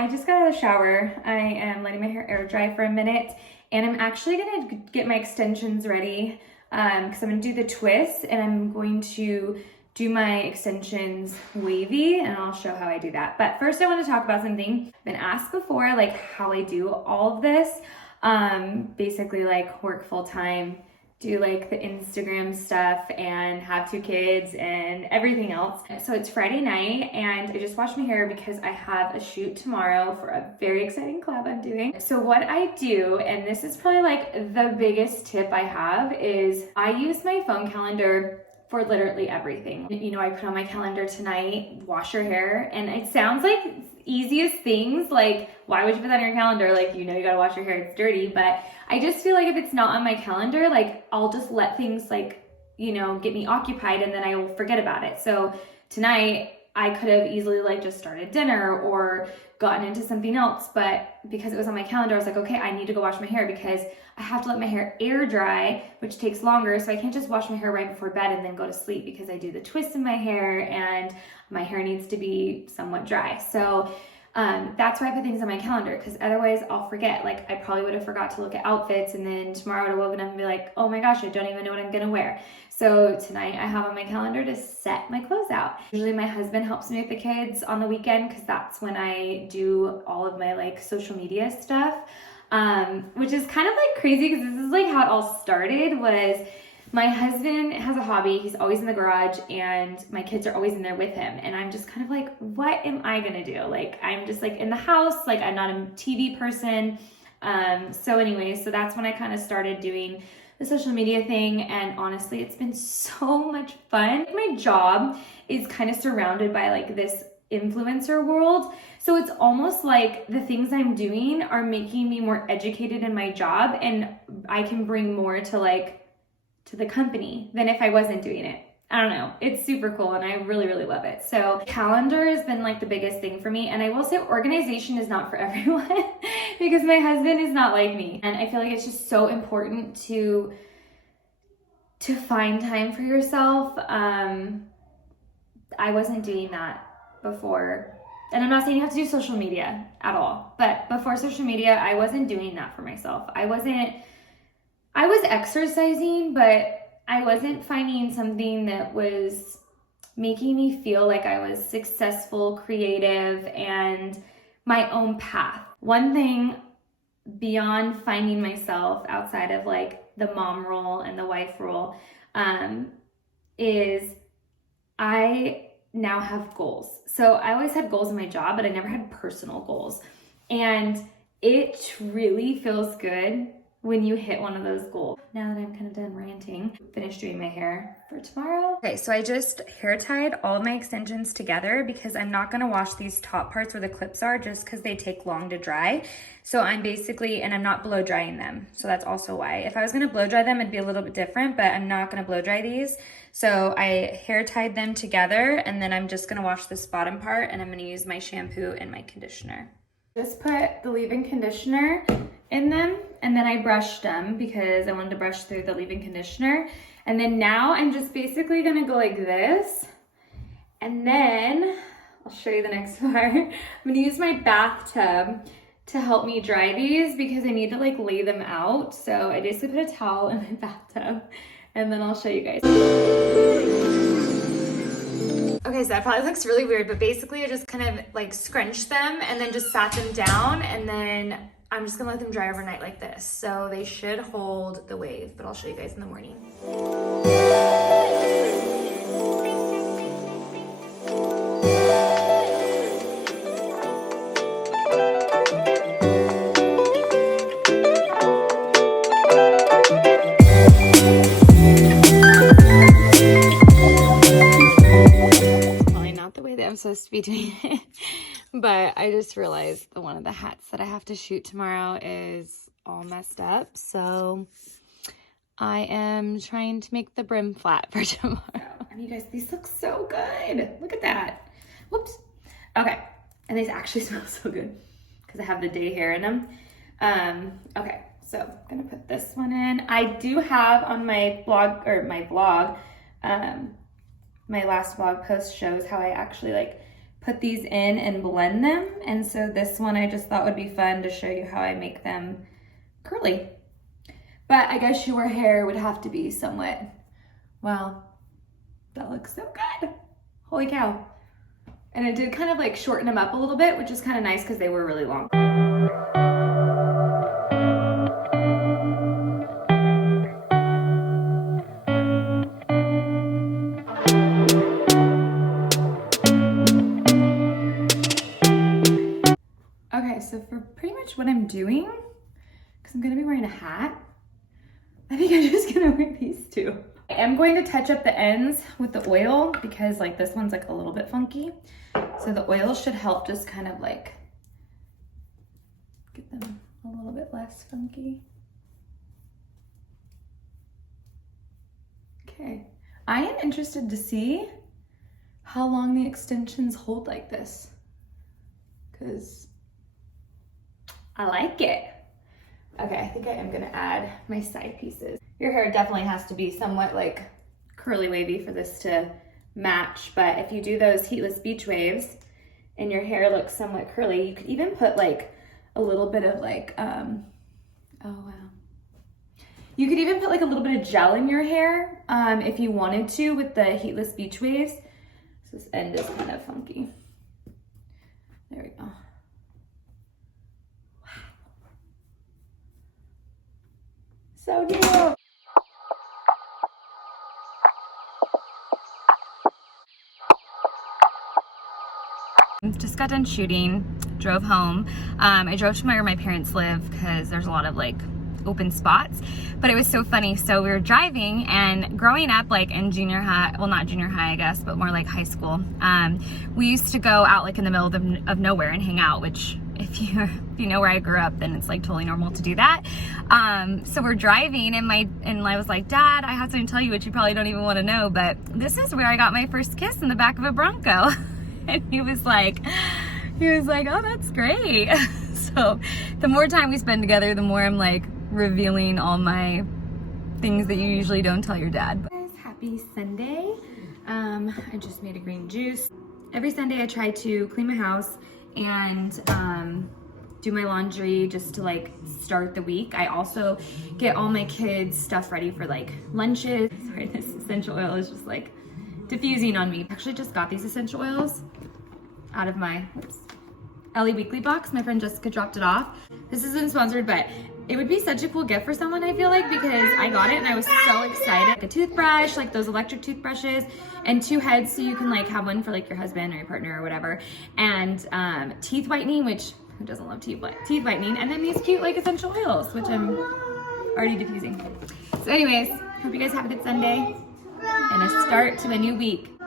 I just got out of the shower. I am letting my hair air dry for a minute, and I'm actually gonna get my extensions ready because I'm gonna do the twist, and I'm going to do my extensions wavy, and I'll show how I do that. But first I want to talk about something. I've been asked before, like how I do all of this. Basically like work full time, do like the Instagram stuff, and have 2 kids and everything else. So it's Friday night, and I just washed my hair because I have a shoot tomorrow for a very exciting collab I'm doing. So what I do, and this is probably like the biggest tip I have, is I use my phone calendar for literally everything. You know, I put on my calendar tonight, wash your hair, and it sounds like easiest things, like why would you put that on your calendar? Like, you know, you gotta wash your hair, it's dirty. But I just feel like if it's not on my calendar, like I'll just let things like, you know, get me occupied, and then I will forget about it. So tonight I could have easily like just started dinner or gotten into something else, but because it was on my calendar, I was like, okay, I need to go wash my hair because I have to let my hair air dry, which takes longer. So I can't just wash my hair right before bed and then go to sleep because I do the twist in my hair and my hair needs to be somewhat dry. So that's why I put things on my calendar, because otherwise I'll forget. Like I probably would have forgot to look at outfits, and then tomorrow I would have woken up and be like, oh my gosh, I don't even know what I'm gonna wear. So tonight I have on my calendar to set my clothes out. Usually my husband helps me with the kids on the weekend because that's when I do all of my like social media stuff, which is kind of like crazy because this is like how it all started. Was my husband has a hobby, he's always in the garage, and my kids are always in there with him. And I'm just kind of like, what am I gonna do? Like, I'm just like in the house, like I'm not a TV person. So anyways, so that's when I kind of started doing the social media thing. And honestly, it's been so much fun. My job is kind of surrounded by like this influencer world. So it's almost like the things I'm doing are making me more educated in my job, and I can bring more to like to the company than if I wasn't doing it. I don't know. It's super cool, and I really, really love it. So calendar has been like the biggest thing for me. And I will say organization is not for everyone because my husband is not like me. And I feel like it's just so important to find time for yourself. I wasn't doing that before. And I'm not saying you have to do social media at all, but before social media, I wasn't doing that for myself. I was exercising, but I wasn't finding something that was making me feel like I was successful, creative, and my own path. One thing beyond finding myself outside of like the mom role and the wife role, is I now have goals. So I always had goals in my job, but I never had personal goals. And it really feels good when you hit one of those goals. Now that I'm kind of done ranting, finished doing my hair for tomorrow. Okay, so I just hair tied all of my extensions together because I'm not gonna wash these top parts where the clips are just because they take long to dry. So I'm basically, and I'm not blow drying them. So that's also why. If I was gonna blow dry them, it'd be a little bit different, but I'm not gonna blow dry these. So I hair tied them together, and then I'm just gonna wash this bottom part, and I'm gonna use my shampoo and my conditioner. Just put the leave-in conditioner in them, and then I brushed them because I wanted to brush through the leave-in conditioner. And then now I'm just basically gonna go like this, and then I'll show you the next part. I'm gonna use my bathtub to help me dry these because I need to like lay them out. So I basically put a towel in my bathtub, and then I'll show you guys. Okay, so that probably looks really weird, but basically I just kind of like scrunched them and then just sat them down, and then I'm just gonna let them dry overnight like this. So they should hold the wave, but I'll show you guys in the morning. I'm supposed to be doing it, but I just realized that one of the hats that I have to shoot tomorrow is all messed up, so I am trying to make the brim flat for tomorrow. And you guys, these look so good. Look at that. Whoops. Okay, and these actually smell so good because I have the day hair in them. Okay, so I'm gonna put this one in. I do have on my blog, my last blog post shows how I actually like put these in and blend them. And so this one I just thought would be fun to show you how I make them curly. But I guess your hair would have to be somewhat, wow, that looks so good. Holy cow. And it did kind of like shorten them up a little bit, which is kind of nice because they were really long. Okay, so for pretty much what I'm doing, because I'm gonna be wearing a hat, I think I'm just gonna wear these two. I am going to touch up the ends with the oil because like this one's like a little bit funky. So the oil should help just kind of like get them a little bit less funky. Okay, I am interested to see how long the extensions hold like this because I like it. Okay, I think I am gonna add my side pieces. Your hair definitely has to be somewhat like curly wavy for this to match, but if you do those heatless beach waves and your hair looks somewhat curly, you could even put like a little bit of like, oh wow. You could even put like a little bit of gel in your hair if you wanted to with the heatless beach waves. So this end is kind of funky. There we go. So cute. Just got done shooting, drove home. I drove to where my parents live because there's a lot of like open spots, but it was so funny. So we were driving, and growing up like in junior high, well not junior high I guess, but more like high school, we used to go out like in the middle of nowhere and hang out, which if you know where I grew up, then it's like totally normal to do that. So we're driving and I was like, Dad, I have something to tell you which you probably don't even want to know, but this is where I got my first kiss in the back of a Bronco. And he was like, oh, that's great. So the more time we spend together, the more I'm like revealing all my things that you usually don't tell your dad. Guys, happy Sunday. I just made a green juice. Every Sunday I try to clean my house and do my laundry just to like start the week. I also get all my kids stuff ready for like lunches. Sorry, this essential oil is just like diffusing on me. I actually just got these essential oils out of my Ellie Weekly box. My friend Jessica dropped it off. This isn't sponsored, but it would be such a cool gift for someone, I feel like, because I got it and I was so excited. Like a toothbrush, like those electric toothbrushes, and 2 heads so you can like have one for like your husband or your partner or whatever, and teeth whitening, which who doesn't love teeth whitening, and then these cute like essential oils, which I'm already diffusing. So anyways, hope you guys have a good Sunday and a start to a new week.